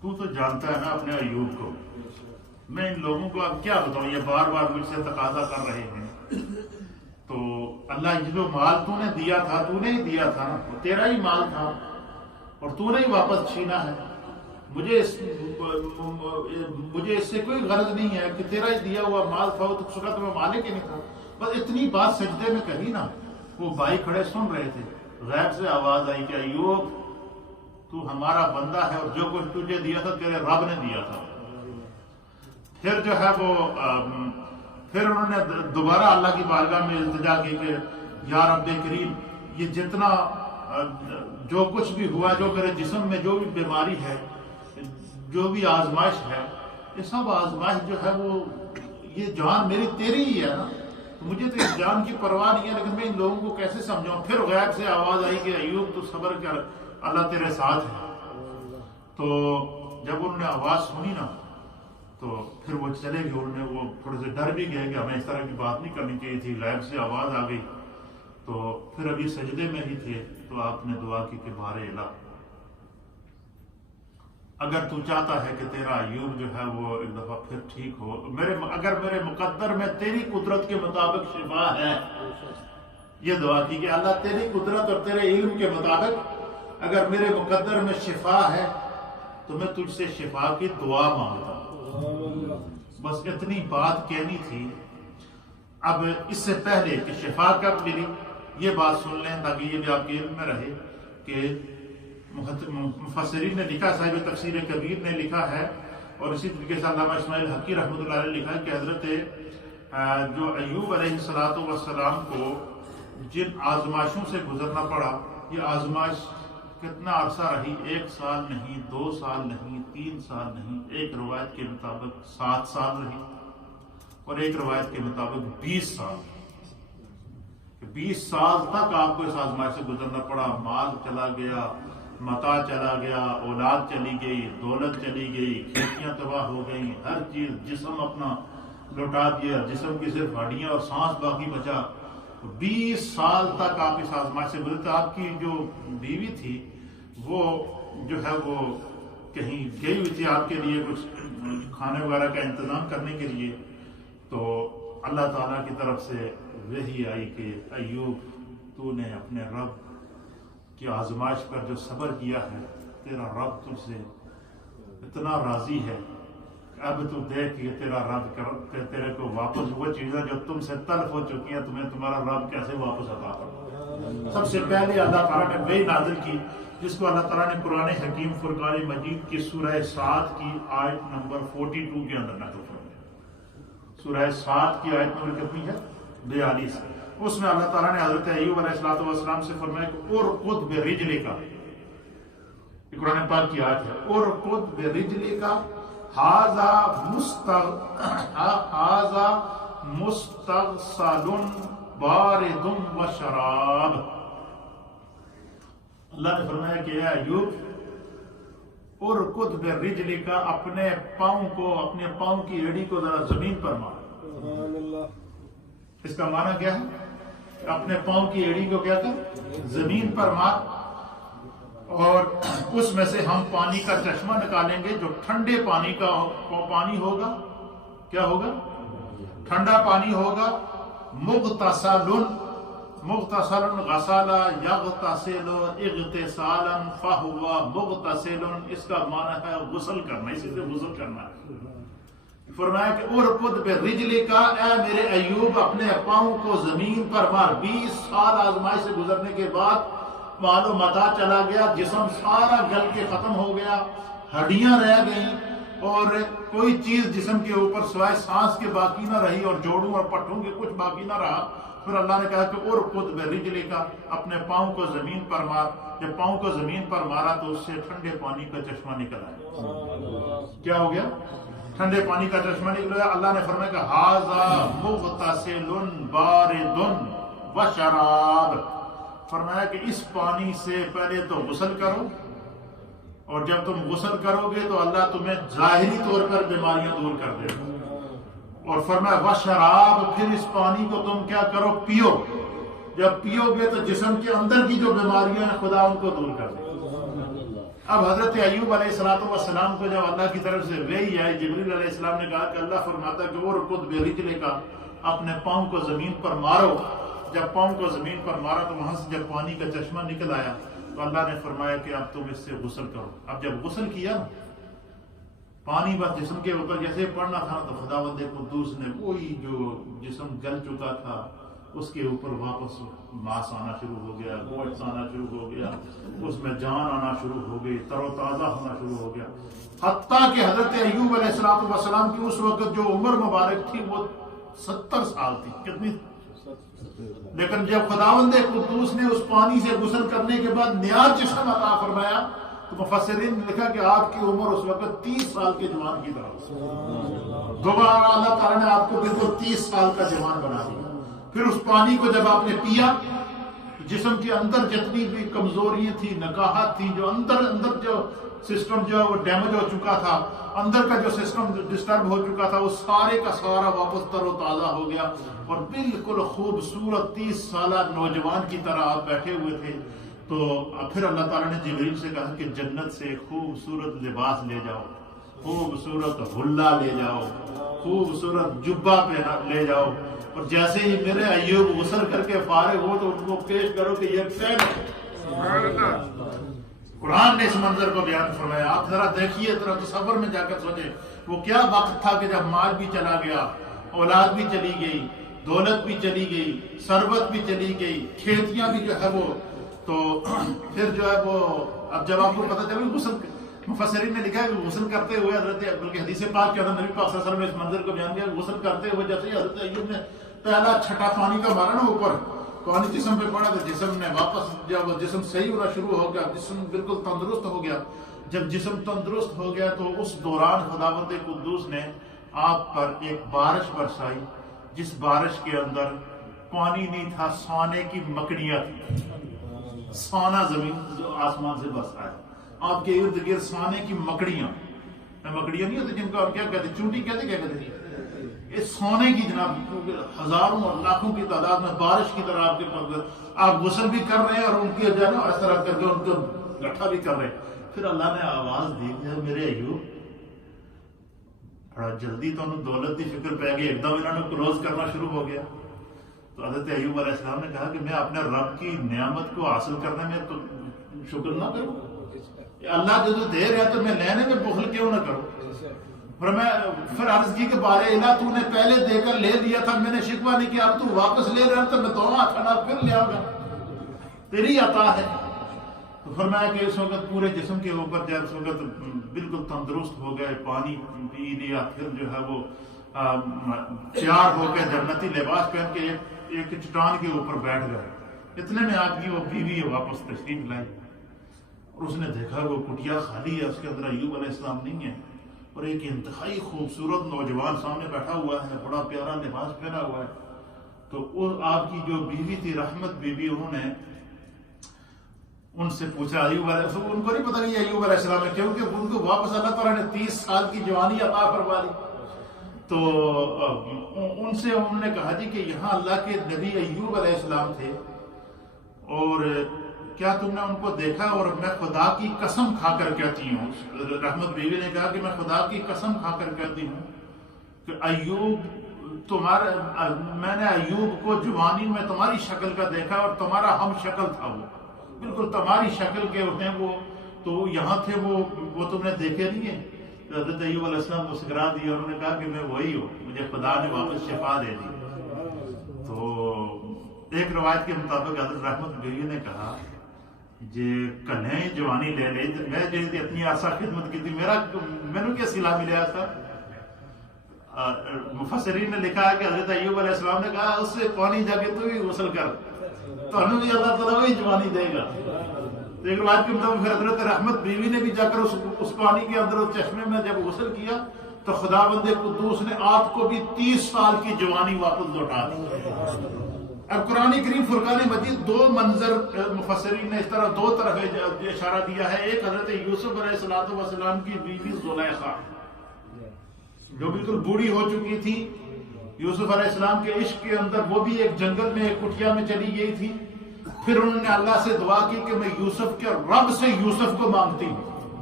تو جانتا ہے نا اپنے ایوب کو، میں ان لوگوں کو اب کیا بتاؤں، یہ بار بار مجھ سے تقاضا کر رہے ہیں. تو اللہ یہ جو مال تو نے دیا تھا، تو نے ہی دیا تھا نا، وہ تیرا ہی مال تھا اور تو نے ہی واپس چھینا ہے. مجھے اس سے کوئی غرض نہیں ہے کہ تیرا ہی دیا ہوا مال تھا، وہ تو اس وقت میں مالک ہی نہیں تھا. بس اتنی بات سجدے میں کہی نا، وہ بھائی کھڑے سن رہے تھے. غیب سے آواز آئی کہ ایوب تو ہمارا بندہ ہے اور جو کچھ تجھے دیا تھا تیرے رب نے دیا تھا. پھر جو ہے وہ پھر انہوں نے دوبارہ اللہ کی بارگاہ میں التجا کی کہ یا رب کریم، یہ جتنا جو کچھ بھی ہوا، جو میرے جسم میں جو بھی بیماری ہے، جو بھی آزمائش ہے، یہ سب آزمائش جو ہے وہ، یہ جان میری تیری ہی ہے نا، مجھے تو اس جان کی پرواہ نہیں ہے، لیکن میں ان لوگوں کو کیسے سمجھاؤں. پھر غیب سے آواز آئی کہ ایوب تو صبر کر، اللہ تیرے ساتھ ہے. تو جب انہوں نے آواز سنی نا تو پھر وہ چلے گئے. انہوں نے وہ تھوڑے سے ڈر بھی گئے کہ ہمیں اس طرح کی بات نہیں کرنی چاہیے تھی. غیب سے آواز آ گئی تو پھر ابھی سجدے میں ہی تھے تو آپ نے دعا کی کہ بارے الہ، اگر تو چاہتا ہے کہ تیرا ایوب جو ہے وہ ایک دفعہ پھر ٹھیک ہو، اگر میرے مقدر میں تیری قدرت کے مطابق شفا ہے، یہ دعا کی کہ اللہ تیری قدرت اور تیرے علم کے مطابق اگر میرے مقدر میں شفا ہے تو میں تجھ سے شفا کی دعا مانگتا ہوں. بس اتنی بات کہنی تھی. اب اس سے پہلے کہ شفا کب ملی یہ بات سن لیں تاکہ یہ بھی آپ کے علم میں رہے کہ مفسرین نے لکھا، صاحب تفسیر کبیر نے لکھا ہے اور اسی طریقے سے علامہ اسماعیل حقی رحمۃ اللہ علیہ نے لکھا ہے کہ حضرت جو ایوب علیہ السلام کو جن آزمائشوں سے گزرنا پڑا، یہ آزمائش کتنا عرصہ رہی، 1 سال نہیں، 2 سال نہیں، 3 سال نہیں، ایک روایت کے مطابق 7 سال رہی اور ایک روایت کے مطابق 20 سال. 20 سال تک آپ کو اس آزمائش سے گزرنا پڑا. مال چلا گیا، متاع چلا گیا، اولاد چلی گئی، دولت چلی گئی، کھیتیاں تباہ ہو گئیں، ہر چیز، جسم اپنا لوٹا دیا، جسم کی صرف ہڈیاں اور سانس باقی بچا. 20 سال تک آپ اس آزمائش سے گزرتے. آپ کی جو بیوی تھی وہ جو ہے وہ کہیں گئی ہوئی تھی آپ کے لیے کچھ کھانے وغیرہ کا انتظام کرنے کے لیے. تو اللہ تعالیٰ کی طرف سے وحی آئی کہ ایوب تو نے اپنے رب کی آزمائش پر جو صبر کیا ہے، تیرا رب تجھ سے اتنا راضی ہے، اب تو دیکھ کہ تیرا رب تیرے کو واپس وہ چیزیں جو تم سے تلف ہو چکی ہیں تمہیں تمہارا رب کیسے واپس عطا کرے. سب سے پہلے اللہ تعالیٰ نے وحی نازل کی جس کو اللہ تعالیٰ نے قرآن حکیم فرقان مجید کی سورہ 7 کی آیت نمبر 42 کے اندر نازل فرمایا. سورہ 7 کی آیت نمبر کتنی ہے؟ 42. اس میں اللہ تعالیٰ نے حضرت ایوب علیہ السلام سے فرمایا کہ ارقد برجلک، یہ قرآن پاک کی آیت ہے، ارقد برجلک ھذا مستغسل بارد وشراب. اللہ نے فرمایا کہ اے ایوب ارقد برجلک، اپنے پاؤں کو، اپنے پاؤں کی ایڑی کو ذرا زمین پر مار. اس کا معنی کیا ہے؟ اپنے پاؤں کی ایڑی کو کیا کر؟ زمین پر مار، اور اس میں سے ہم پانی کا چشمہ نکالیں گے جو ٹھنڈے پانی کا پانی ہوگا. کیا ہوگا؟ ٹھنڈا پانی ہوگا. مغتسل غسل یغتسل اغتسالا فہو مغتسل، اس کا معنی ہے غسل کرنا، اسی سے غسل کرنا ہے. فرمایا کہ ارقد برجلک، اے میرے ایوب اپنے پاؤں کو زمین پر مار. 20 سال آزمائش سے گزرنے کے بعد مال و متاع چلا گیا، جسم سارا گل کے ختم ہو گیا، ہڈیاں رہ گئیں اور کوئی چیز جسم کے اوپر سوائے سانس کے باقی نہ رہی اور جوڑوں اور پٹھوں کے کچھ باقی نہ رہا. پھر اللہ نے کہا کہ ارقد برجلک، اپنے پاؤں کو زمین پر مار. جب پاؤں کو زمین پر مارا تو اس سے ٹھنڈے پانی کا چشمہ نکل آیا. کیا ہو گیا؟ ٹھنڈے پانی کا چشمہ نکلا. اللہ نے فرمایا کہ ھذا مغتسل بارد وشراب، فرمایا کہ اس پانی سے پہلے تو غسل کرو، اور جب تم غسل کرو گے تو اللہ تمہیں ظاہری طور پر بیماریاں دور کر دے گا. اور فرمایا وشراب، پھر اس پانی کو تم کیا کرو؟ پیو. جب پیو گے تو جسم کے اندر کی جو بیماریاں ہیں خدا ان کو دور کر دے گا. اب حضرت ایوب علیہ السلام کو جب اللہ کی طرف سے وحی آئی، جبریل علیہ السلام نے کہا کہ اللہ فرماتا کہ وہ رکض برجلے کا، اپنے پاؤں کو زمین پر مارو. جب پاؤں کو زمین پر مارا تو وہاں سے جب پانی کا چشمہ نکل آیا تو اللہ نے فرمایا کہ اب تم اس سے غسل کرو. اب جب غسل کیا پانی بس جسم کے اوپر جیسے پڑنا تھا تو خداوند قدوس نے وہی جو جسم گل چکا تھا اس کے اوپر واپس ماس آنا شروع ہو گیا، گوشت آنا شروع ہو گیا، اس میں جان آنا شروع ہو گئی، تر و تازہ ہونا شروع ہو گیا. حتیٰ کہ حضرت ایوب علیہ السلام کی اس وقت جو عمر مبارک تھی وہ 70 سال تھی. کتنی؟ لیکن جب خداوند قدوس نے اس پانی سے غسل کرنے کے بعد نیا جسم عطا فرمایا تو مفسرین نے لکھا کہ آپ کی عمر اس وقت 30 سال کے جوان کی طرح. دوبارہ اللہ تعالیٰ نے آپ کو بالکل 30 سال کا جوان بنا دیا. پھر اس پانی کو جب آپ نے پیا جسم کے اندر جتنی بھی کمزوریاں تھی، نکاہت تھی، جو اندر جو سسٹم جو وہ ڈیمیج ہو چکا تھا، اندر کا جو سسٹم ڈسٹرب ہو چکا تھا، وہ سارے کا سارا واپس تر و تازہ ہو گیا اور بالکل خوبصورت 30 سالہ نوجوان کی طرح آپ بیٹھے ہوئے تھے. تو پھر اللہ تعالیٰ نے جبریل سے کہا کہ جنت سے خوبصورت لباس لے جاؤ، خوبصورت حلہ لے جاؤ، خوبصورت جبہ پہ لے جاؤ، اور جیسے ہی میرے ایوب غسل کر کے فارغ ہو تو ان کو پیش کرو کہ یہ پہن. قرآن نے اس منظر کو بیان فرمایا. آپ ذرا دیکھیے، ذرا تصور میں جا کر سوچیں وہ کیا وقت تھا کہ جب مال بھی چلا گیا، اولاد بھی چلی گئی، دولت بھی چلی گئی، ثروت بھی چلی گئی، کھیتیاں بھی جو ہے وہ. تو پھر جو ہے وہ اب جب آپ کو پتہ چلے غسل، مفسرین نے لکھا ہے کہ غسل کرتے ہوئے حضرت، بلکہ حدیث پاک کے اندر نبی پاک صلی اللہ علیہ وسلم نے اس منظر کو بیان کیا، غسل کرتے ہوئے جیسے ہی حضرت ایوب نے پہلا چھٹا پانی کا مارا نا اوپر، پانی جسم پہ پڑا تو جسم نے واپس جب وہ جسم صحیح ہونا شروع ہو گیا، جسم بالکل تندرست ہو گیا. جب جسم تندرست ہو گیا تو اس دوران خداوند قدوس نے آپ پر ایک بارش برسائی، جس بارش کے اندر پانی نہیں تھا، سونے کی مکڑیاں تھی. سونا زمین جو آسمان سے برسا ہے، آپ کے ارد گرد سونے کی مکڑیاں نہیں ہوتی جن کو آپ کیا کہتے ہیں، چونٹی کہتے کیا کہتے ہیں، یہ سونے کی جناب ہزاروں اور لاکھوں کی تعداد میں بارش کی طرح آپ کے پاس آپ غسل بھی کر رہے ہیں اور ان کی جو ہے نا اس طرح کر کے ان کو اکٹھا بھی کر رہے ہیں. پھر اللہ نے آواز دی کہ میرے ایوب بڑا جلدی تو انہوں دولت کی فکر پہ گئی، ایک دم انہوں نے کلوز کرنا شروع ہو گیا. تو حضرت ایوب علیہ السلام نے کہا کہ میں اپنے رب کی نعمت کو حاصل کرنے میں تو شکر نہ کروں، اللہ جو دے رہا ہے تو میں لینے میں بخل کیوں نہ کروں. پھر عرض کی کہ بارے الہ تو نے پہلے دے کر لے دیا تھا، میں نے شکوہ نہیں کیا، اب تو واپس لے رہا تو میں دعا کھڑا پھر لے آؤں گا، تیری عطا ہے. تو فرمایا کہ اس وقت پورے جسم کے اوپر جب اس وقت بالکل تندرست ہو گئے، پانی پی لیا، پھر جو ہے وہ تیار ہو کے جنتی لباس پہن کے ایک چٹان کے اوپر بیٹھ گئے. اتنے میں آپ کی وہ بیوی واپس تشریف لائی اور اس نے دیکھا وہ کٹیا خالی ہے، اس کے اندر ایوب علیہ السلام نہیں ہے، اور ایک انتہائی خوبصورت نوجوان سامنے بیٹھا ہوا ہے، بڑا پیارا لباس پہنا ہوا ہے. تو وہ آپ کی جو بیوی تھی رحمت بیوی، انہوں نے ان سے پوچھا ایوب علیہ السلام، ان کو نہیں پتا کہ ایوب علیہ السلام ہے، کیونکہ ان کو واپس اللہ تعالیٰ نے 30 سال کی جوانی عطا فرما دی. تو ان سے انہوں نے کہا جی کہ یہاں اللہ کے نبی ایوب علیہ السلام تھے اور کیا تم نے ان کو دیکھا؟ اور میں خدا کی قسم کھا کر کہتی ہوں، رحمت بیوی نے کہا کہ میں خدا کی قسم کھا کر کہتی ہوں کہ ایوب میں نے ایوب کو جوانی میں تمہاری شکل کا دیکھا اور تمہارا ہم شکل تھا، وہ بالکل تمہاری شکل کے ہوتے ہیں وہ، تو یہاں تھے وہ تم نے دیکھے نہیں ہیں. حضرت ایوب علیہ السلام کو سکرا دی اور انہوں نے کہا کہ میں وہی ہوں، مجھے خدا نے واپس شفا دے دی. تو ایک روایت کے مطابق حضرت رحمت بیوی نے کہا جے کنے جوانی لے لے، میں جی اتنی عرصہ خدمت کی تھی، میرے کیا صلہ ملیا تھا. مفسرین نے لکھا ہے کہ حضرت ایوب علیہ السلام نے کہا اس سے پانی جا کے تو بھی غسل کر، تو ہمیں بھی اللہ تعالیٰ وہی جوانی دے گا. ایک روایت کے مطابق پھر حضرت رحمت بیوی نے بھی جا کر اس پانی کے اندر اس چشمے میں جب غسل کیا تو خداوند قدوس نے آپ کو بھی 30 سال کی جوانی واپس لوٹا دی. اب قرآن کریم فرقان مجید دو منظر مفسرین نے اس طرح دو طرف اشارہ دیا ہے. ایک حضرت یوسف علیہ السلام کی بیوی زلیخا جو بالکل بوڑھی ہو چکی تھی، یوسف علیہ السلام کے عشق کے اندر وہ بھی ایک جنگل میں ایک کٹیا میں چلی گئی تھی. پھر انہوں نے اللہ سے دعا کی کہ میں یوسف کے رب سے یوسف کو مانگتی ہوں.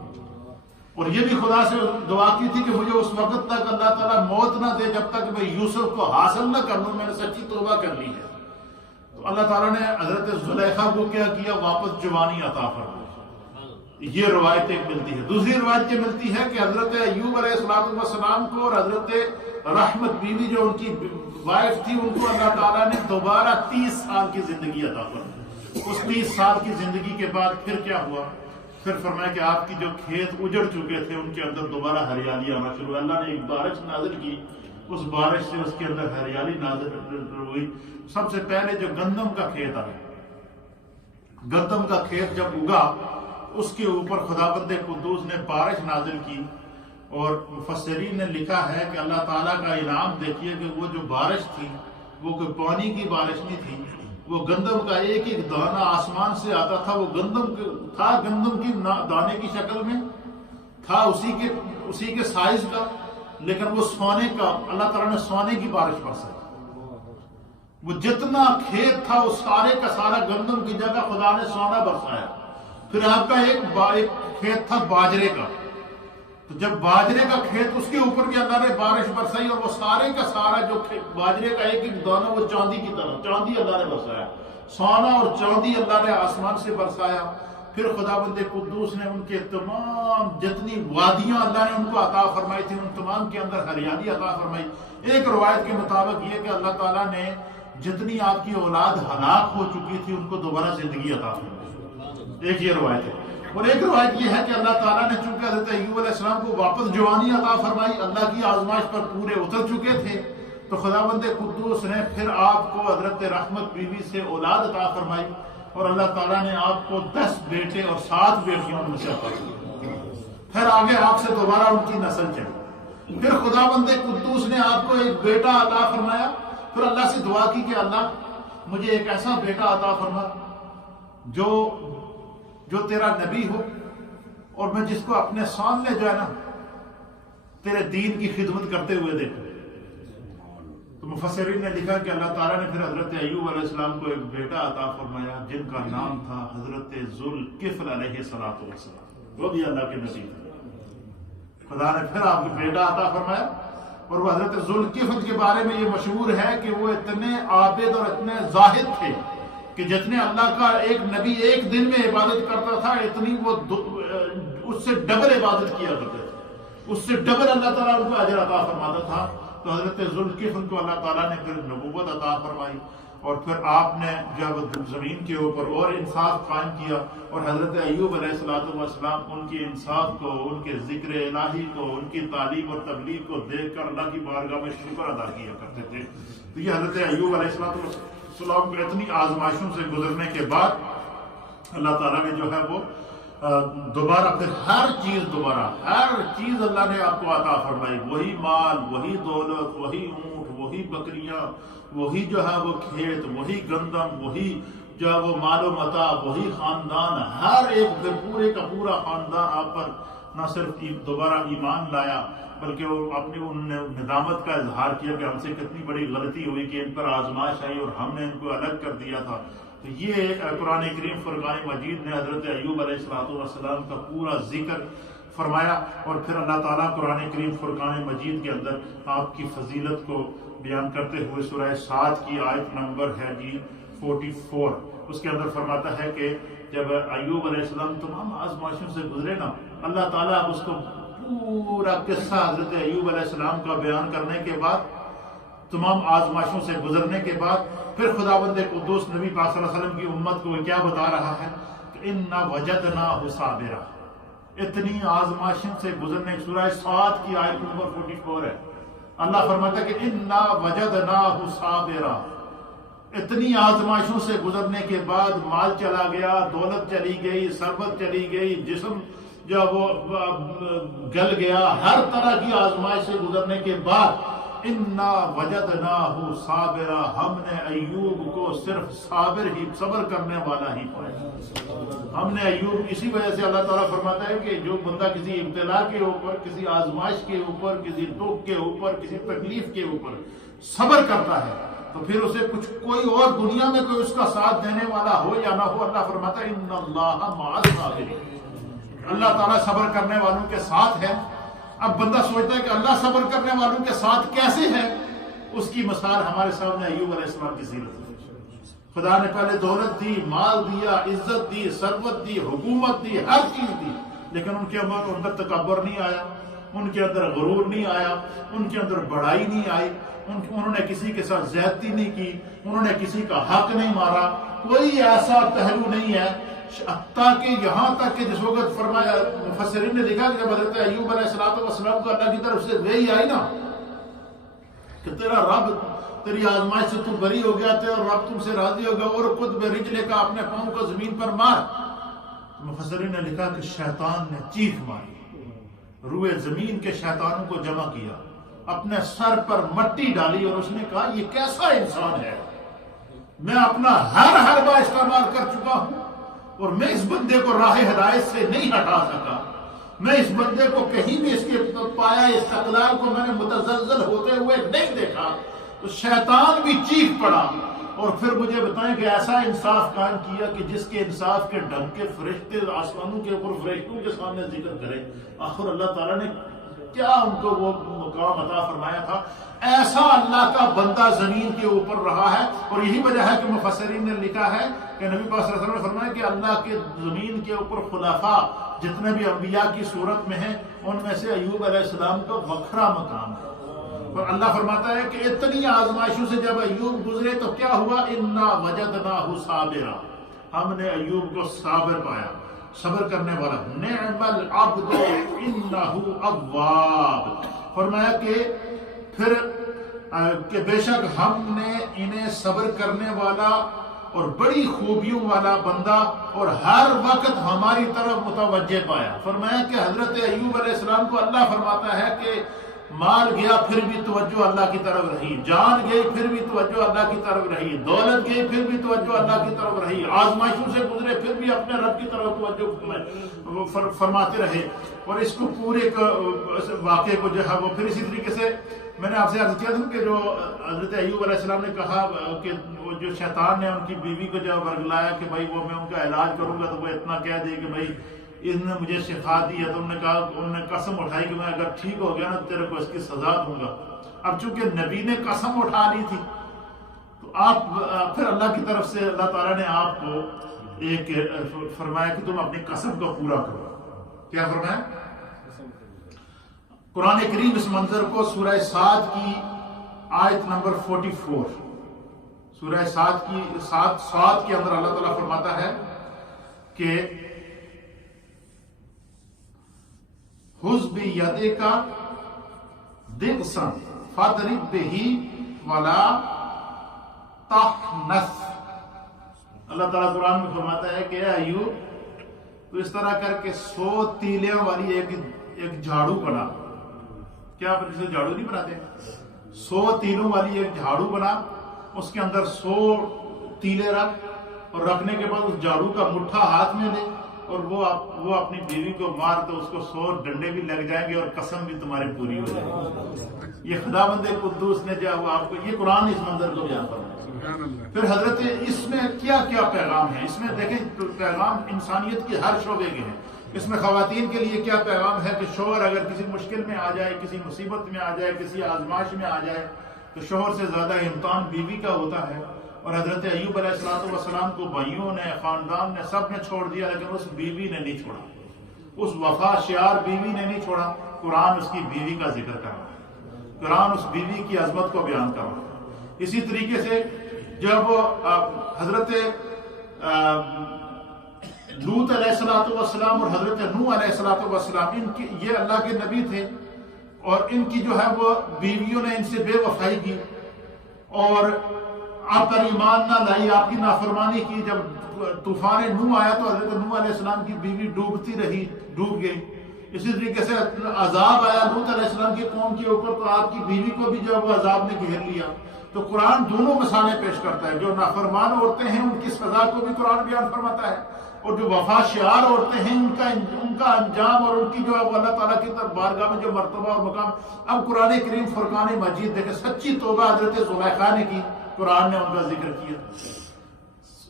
اور یہ بھی خدا سے دعا کی تھی کہ مجھے اس وقت تک اللہ تعالیٰ موت نہ دے جب تک میں یوسف کو حاصل نہ کر لوں، میں نے سچی توبہ کر لی ہے۔ تو اللہ تعالیٰ نے حضرت زلیخا کو کیا کیا؟ واپس جوانی عطا فرمائی۔ یہ روایت ایک ملتی ہے۔ دوسری روایت یہ ملتی ہے کہ حضرت ایوب علیہ السلام کو اور حضرت رحمت بیوی جو ان کی وائف تھی، ان کو اللہ تعالیٰ نے دوبارہ 30 سال کی زندگی عطا فرمائی۔ اس 30 سال کی زندگی کے بعد پھر کیا ہوا؟ پھر فرمایا کہ آپ کی جو کھیت اجڑ چکے تھے ان کے اندر دوبارہ ہریالی آنا شروع ہوئی۔ اللہ نے ایک بارش نازل کی، اس بارش سے اس کے اندر ہریالی نازل ہوئی۔ سب سے پہلے جو گندم کا کھیت آیا، گندم کا کھیت جب اگا، اس کے اوپر خداوند قدوس نے بارش نازل کی، اور مفسرین نے لکھا ہے کہ اللہ تعالیٰ کا انعام دیکھیے کہ وہ جو بارش تھی وہ کوئی پانی کی بارش نہیں تھی، وہ گندم کا ایک ایک دانہ آسمان سے آتا تھا۔ وہ گندم تھا، گندم کی دانے کی شکل میں تھا، اسی کے سائز کا، لیکن وہ سونے کا، اللہ تعالیٰ نے سونے کی بارش برسائی۔ وہ جتنا کھیت تھا وہ سارے کا سارا گندم کی جگہ خدا نے سونا برسایا۔ پھر آپ کا ایک کھیت تھا باجرے کا، تو جب باجرے کا کھیت، اس کے اوپر بھی اللہ نے بارش برسائی، اور وہ سارے کا سارا جو باجرے کا ایک ایک دانہ وہ چاندی کی طرح، چاندی اللہ نے برسایا، سونا اور چاندی اللہ نے آسمان سے برسایا۔ پھر خداوند قدوس نے ان کے تمام جتنی وادیاں اللہ نے ان کو عطا فرمائی تھی، ان تمام کے اندر ہریالی عطا فرمائی۔ ایک روایت کے مطابق یہ کہ اللہ تعالیٰ نے جتنی آپ کی اولاد ہلاک ہو چکی تھی ان کو دوبارہ زندگی عطا فرمائی، ایک یہ روایت ہے۔ اور ایک روایت یہ ہے کہ اللہ تعالیٰ نے چونکہ حضرت ایوب علیہ السلام کو واپس جوانی عطا فرمائی، اللہ کی آزمائش پر پورے اتر چکے تھے، تو خداوند قدوس نے پھر آپ کو حضرت رحمت بیوی سے اولاد عطا فرمائی، اور اللہ تعالیٰ نے آپ کو 10 بیٹے اور 7 بیٹیوں میں سے عطا فرمائی۔ پھر آگے آپ سے دوبارہ ان کی نسل چلی۔ پھر خداوند قدوس نے آپ کو ایک بیٹا عطا فرمایا۔ پھر اللہ سے دعا کی کہ اللہ مجھے ایک ایسا بیٹا عطا فرما جو تیرا نبی ہو، اور میں جس کو اپنے سامنے جو ہے نا تیرے دین کی خدمت کرتے ہوئے دیکھوں۔ تو مفسرین نے لکھا کہ اللہ تعالیٰ نے پھر حضرت ایوب علیہ السلام کو ایک بیٹا عطا فرمایا جن کا نام تھا حضرت ذوالکفل علیہ السلام، وہ بھی اللہ کے نبی تھے۔ خدا نے پھر آپ کو بیٹا عطا فرمایا، اور وہ حضرت ذوالکفل کے بارے میں یہ مشہور ہے کہ وہ اتنے عابد اور اتنے زاہد تھے کہ جتنے اللہ کا ایک نبی ایک دن میں عبادت کرتا تھا، اتنی وہ اس سے ڈبل عبادت کیا کرتے تھے، اس سے ڈبل اللہ تعالیٰ ان کو اجر عطا فرماتا تھا۔ تو حضرت ذوالکفل کو اللہ تعالیٰ نے پھر نبوت عطا فرمائی، اور پھر آپ نے جب زمین کے اوپر اور انصاف قائم کیا، اور حضرت ایوب علیہ السلام ان کے انصاف کو، ان کے ذکر الہی کو، ان کی تعلیم اور تبلیغ کو دیکھ کر اللہ کی بارگاہ میں شکر ادا کیا کرتے تھے۔ تو یہ حضرت ایوب علیہ السلام کو اتنی آزمائشوں سے گزرنے کے بعد اللہ تعالیٰ نے جو ہے وہ دوبارہ پھر ہر چیز اللہ نے آپ کو عطا فرمائی، وہی مال، وہی دولت، وہی اونٹ، وہی بکریاں، وہی جو ہے وہ کھیت، وہی گندم، وہی جو ہے وہ مال و متاع، وہی خاندان، ہر ایک پورے کا پورا خاندان آپ پر نہ صرف دوبارہ ایمان لایا بلکہ وہ اپنی ان نے ندامت کا اظہار کیا کہ ہم سے کتنی بڑی غلطی ہوئی کہ ان پر آزمائش آئی اور ہم نے ان کو الگ کر دیا تھا۔ تو یہ قرآن کریم فرقان مجید نے حضرت ایوب علیہ السلام کا پورا ذکر فرمایا، اور پھر اللہ تعالیٰ قرآن کریم فرقان مجید کے اندر آپ کی فضیلت کو بیان کرتے ہوئے سورہ 7 کی آیت نمبر ہے 44، اس کے اندر فرماتا ہے کہ جب ایوب علیہ السلام تمام آزمائشوں سے گزرے نا، اللہ تعالیٰ اب اس کو پورا قصہ حضرت ایوب علیہ السلام کا بیان کرنے کے بعد، تمام آزمائشوں سے گزرنے کے بعد، پھر خداوند قدوس نبی پاک صلی اللہ علیہ وسلم کی امت کو کیا بتا رہا ہے کہ اِنَّا وَجَدْنَاهُ صَابِرًا۔ اتنی آزمائشوں سے گزرنے، سورہ 7 کی آیت نمبر 44 ہے، اللہ فرماتا ہے کہ اِنَّا وَجَدْنَاهُ صَابِرًا۔ اتنی آزمائشوں سے گزرنے کے بعد مال چلا گیا، دولت چلی گئی، ثروت چلی گئی، جسم جب وہ گل گیا، ہر طرح کی آزمائش سے گزرنے کے بعد اِنَّا وَجَدْنَاهُ صَابِرًا، ہم نے ایوب کو صرف صابر ہی، صبر کرنے والا ہی پایا۔ ہم نے ایوب، اسی وجہ سے اللہ تعالیٰ فرماتا ہے کہ جو بندہ کسی ابتلا کے اوپر، کسی آزمائش کے اوپر، کسی دکھ کے اوپر، کسی تکلیف کے اوپر صبر کرتا ہے تو پھر اسے کوئی اور دنیا میں کوئی اس کا ساتھ دینے والا ہو یا نہ ہو، اللہ فرماتا ہے اِنَّ اللَّهَ مَعَ الصَّابِرِينَ، اللہ تعالیٰ صبر کرنے والوں کے ساتھ ہے۔ اب بندہ سوچتا ہے کہ اللہ صبر کرنے والوں کے ساتھ کیسے ہے؟ اس کی مثال ہمارے سامنے ایوب علیہ السلام کی سیرت ہے۔ خدا نے پہلے دولت دی، مال دیا، عزت دی، ثروت دی، حکومت دی، ہر چیز دی، لیکن ان کے اندر تکبر نہیں آیا، ان کے اندر غرور نہیں آیا، ان کے اندر بڑائی نہیں آئی، انہوں نے کسی کے ساتھ زیادتی نہیں کی، انہوں نے کسی کا حق نہیں مارا، کوئی ایسا پہلو نہیں ہے۔ تاکہ یہاں تک کہ جس وقت فرمایا، مفسرین نے لکھا کہ جب حضرت ایوب علیہ السلام کو اللہ کی طرف سے وحی آئی نا کہ تیرا رب تیری آزمائش سے تو بری ہو گیا، تیرا رب تم سے راضی ہو گیا، اور خود برجلے کا اپنے پاؤں کو زمین پر مار، مفسرین نے لکھا کہ شیطان نے چیخ ماری، روئے زمین کے شیطانوں کو جمع کیا، اپنے سر پر مٹی ڈالی اور اس نے کہا یہ کیسا انسان ہے، میں اپنا ہر حربہ استعمال کر چکا ہوں اور میں اس بندے کو راہ ہدایت سے نہیں ہٹا سکا، میں اس بندے کو کہیں بھی اس کے پایا استقلال کو میں نے متزلزل ہوتے ہوئے نہیں دیکھا۔ تو شیطان بھی چیخ پڑا، اور پھر مجھے بتائیں کہ ایسا انصاف قائم کیا کہ جس کے انصاف کے ڈھنگ کے فرشتے آسمانوں کے اوپر فرشتوں کے سامنے ذکر کرے، آخر اللہ تعالیٰ نے کیا ان کو وہ مقام عطا فرمایا تھا۔ ایسا اللہ کا بندہ زمین کے اوپر رہا ہے، اور یہی وجہ ہے کہ مفسرین نے لکھا ہے کہ نبی پاک صلی اللہ علیہ وسلم نے فرمایا کہ اللہ کے زمین کے اوپر خلفاء جتنے بھی انبیاء کی صورت میں ہیں، ان میں سے ایوب علیہ السلام کا وکھرا مقام ہے۔ اور اللہ فرماتا ہے کہ اتنی آزمائشوں سے جب ایوب گزرے تو کیا ہوا، انا وجدناہ صابرا، ہم نے ایوب کو صابر پایا، صبر کرنے والا، نعم العبد انہ اواب، فرمایا کہ پھر کہ بے شک ہم نے انہیں صبر کرنے والا اور بڑی خوبیوں والا بندہ اور ہر وقت ہماری طرف متوجہ پایا۔ فرمایا کہ حضرت ایوب علیہ السلام کو اللہ فرماتا ہے کہ مال گیا پھر بھی توجہ اللہ کی طرف رہی، جان گئی پھر بھی توجہ اللہ کی طرف رہی، دولت گئی پھر بھی توجہ اللہ کی طرف رہی، آزمائشوں سے گزرے پھر بھی اپنے رب کی طرف توجہ فرماتے رہے۔ اور اس کو پورے واقعے کو جو ہے وہ پھر اسی طریقے سے میں نے آپ سے عرض کیا تھا کہ جو حضرت ایوب علیہ السلام نے کہا کہ وہ جو شیطان نے ان کی بیوی کو جب ورگلایا کہ بھائی وہ میں ان کا علاج کروں گا تو وہ اتنا کہہ دے کہ بھائی اس نے مجھے شفا دی ہے، تو انہوں نے قسم اٹھائی کہ میں اگر ٹھیک ہو گیا نا تیرے کو اس کی سزا دوں گا۔ اب چونکہ نبی نے قسم اٹھا لی تھی تو آپ پھر اللہ کی طرف سے اللہ تعالیٰ نے آپ کو ایک فرمایا کہ تم اپنی قسم کو پورا کرو۔ کیا فرمایا؟ قرآن کریم اس منظر کو سورہ صاد کی آیت نمبر 44، سورہ صاد کے اندر اللہ تعالیٰ فرماتا ہے کہ خذ بیدک ضغثا فاضرب بہ ولا تحنث۔ اللہ تعالیٰ قرآن میں فرماتا ہے کہ اے ایوب تو اس طرح کر کے 100 تیلیاں والی ایک جھاڑو بنا۔ کیا آپ جسے جھاڑو نہیں بناتے، 100 تیلوں والی ایک جھاڑو بنا، اس کے اندر 100 تیلے رکھ، اور رکھنے کے بعد اس جھاڑو کا مٹھا ہاتھ میں لے اور وہ اپنی بیوی کو مار تو اس کو 100 ڈنڈے بھی لگ جائیں گے اور قسم بھی تمہاری پوری ہو جائے گی۔ یہ خداوند قدوس نے جو آپ کو یہ قرآن اس منظر کو بیان فرمایا۔ پھر حضرت اس میں کیا کیا پیغام ہے، اس میں دیکھیں پیغام انسانیت کے ہر شعبے کے ہیں۔ اس میں خواتین کے لیے کیا پیغام ہے کہ شوہر اگر کسی مشکل میں آ جائے، کسی مصیبت میں آ جائے، کسی آزمائش میں آ جائے تو شوہر سے زیادہ امتحان بیوی کا ہوتا ہے۔ اور حضرت ایوب علیہ السلام کو بھائیوں نے، خاندان نے، سب نے چھوڑ دیا، لیکن اس بیوی نے نہیں چھوڑا، اس وفا شیار بیوی نے نہیں چھوڑا۔ قرآن اس کی بیوی کا ذکر کر رہا ہے، قرآن اس بیوی کی عظمت کو بیان کر رہا ہے۔ اسی طریقے سے جب حضرت لوط علیہ السلام اور حضرت نوح علیہ السلام یہ اللہ کے نبی تھے، اور ان کی جو ہے وہ بیویوں نے ان سے بے وفائی کی اور آپ پر ایمان نہ لائی، آپ کی نافرمانی کی۔ جب طوفان نوح آیا تو حضرت نوح علیہ السلام کی بیوی ڈوبتی رہی، ڈوب گئی۔ اسی طریقے سے عذاب آیا لوط علیہ السلام کی قوم کے اوپر تو آپ کی بیوی کو بھی جو وہ عذاب نے گھیر لیا۔ تو قرآن دونوں مثالیں پیش کرتا ہے، جو نافرمان عورتیں ہیں ان کی سزا کو بھی قرآن بیان فرماتا ہے، اور جو وفا شعار عورتیں ہیں ان کا انجام اور ان کی جو اللہ تعالیٰ کی طرف بارگاہ میں جو مرتبہ اور مقام۔ اب قرآن کریم فرقان مجید دیکھیں، سچی توبہ حضرت زلیخا نے کی، قرآن نے ان کا ذکر کیا۔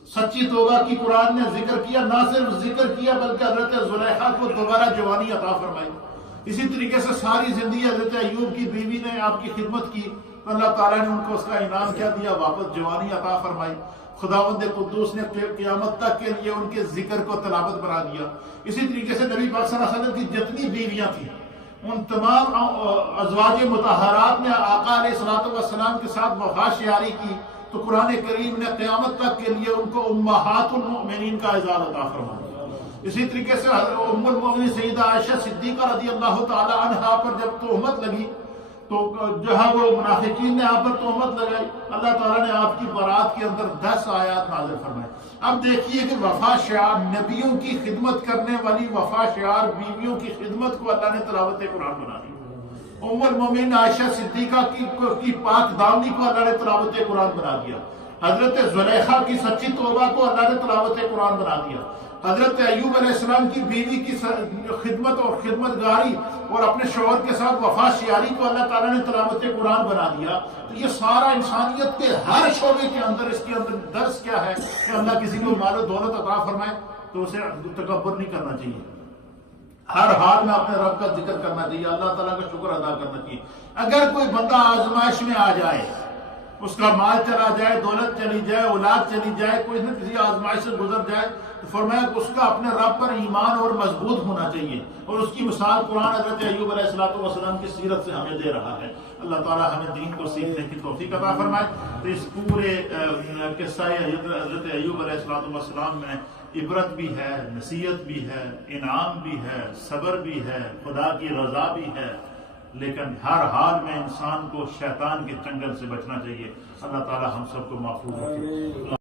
سچی توبہ کی قرآن نے ذکر کیا، نہ صرف ذکر کیا بلکہ حضرت زلیخا کو دوبارہ جوانی عطا فرمائی۔ اسی طریقے سے ساری زندگی حضرت ایوب کی بیوی نے آپ کی خدمت کی، اللہ تعالیٰ نے ان کو اس کا انعام کیا دیا، واپس جوانی عطا فرمائی۔ خداوند قدوس نے قیامت تک کے لیے ان کے ذکر کو تلاوت بنا دیا۔ اسی طریقے سے نبی پاک صلی اللہ علیہ وسلم کی جتنی بیویاں تھیں ان تمام ازواج مطہرات نے آقا علیہ الصلوۃ والسلام کے ساتھ وفا شیاری کی، تو قرآن کریم نے قیامت تک کے لیے ان کو امہات المؤمنین کا اعزاز عطا فرمایا۔ اسی طریقے سے ام المؤمنین سیدہ عائشہ صدیقہ رضی اللہ تعالی عنہا پر جب تہمت لگی تو جہاں وہ منافقین نے آپ پر تہمت لگائی، اللہ تعالیٰ نے آپ کی برات کے اندر 10 آیات نازل فرمائے۔ اب دیکھیے کہ وفا شعار، نبیوں کی خدمت کرنے والی وفا شعار بیویوں کی خدمت کو اللہ نے تلاوت قرآن بنا دی۔ ام المومنین عائشہ صدیقہ کی پاک دامنی کو اللہ نے تلاوت قرآن بنا دیا۔ حضرت زلیخا کی سچی توبہ کو اللہ نے تلاوت قرآن بنا دیا۔ حضرت ایوب علیہ السلام کی بیوی کی خدمت اور خدمت گاری اور اپنے شوہر کے ساتھ وفا شیاری کو اللہ تعالیٰ نے تلاوت قرآن بنا دیا۔ تو یہ سارا انسانیت کے ہر شعبے کے اندر اس کے اندر درس کیا ہے کہ اللہ کسی کو مال و دولت عطا فرمائے تو اسے تکبر نہیں کرنا چاہیے، ہر حال میں اپنے رب کا ذکر کرنا چاہیے، اللہ تعالیٰ کا شکر ادا کرنا چاہیے۔ اگر کوئی بندہ آزمائش میں آ جائے، اس کا مال چلا جائے، دولت چلی جائے، اولاد چلی جائے، کوئی نہ کسی آزمائش سے گزر جائے، تو فرمایا کہ اس کا اپنے رب پر ایمان اور مضبوط ہونا چاہیے، اور اس کی مثال قرآن حضرت ایوب علیہ السلام کی سیرت سے ہمیں دے رہا ہے۔ اللہ تعالیٰ ہمیں دین کو سیکھنے کی توفیق عطا فرمائے۔ تو اس پورے قصہ حضرت ایوب علیہ السلام میں عبرت بھی ہے، نصیحت بھی ہے، انعام بھی ہے، صبر بھی ہے، خدا کی رضا بھی ہے، لیکن ہر حال میں انسان کو شیطان کے چنگل سے بچنا چاہیے۔ اللہ تعالیٰ ہم سب کو محفوظ رکھے۔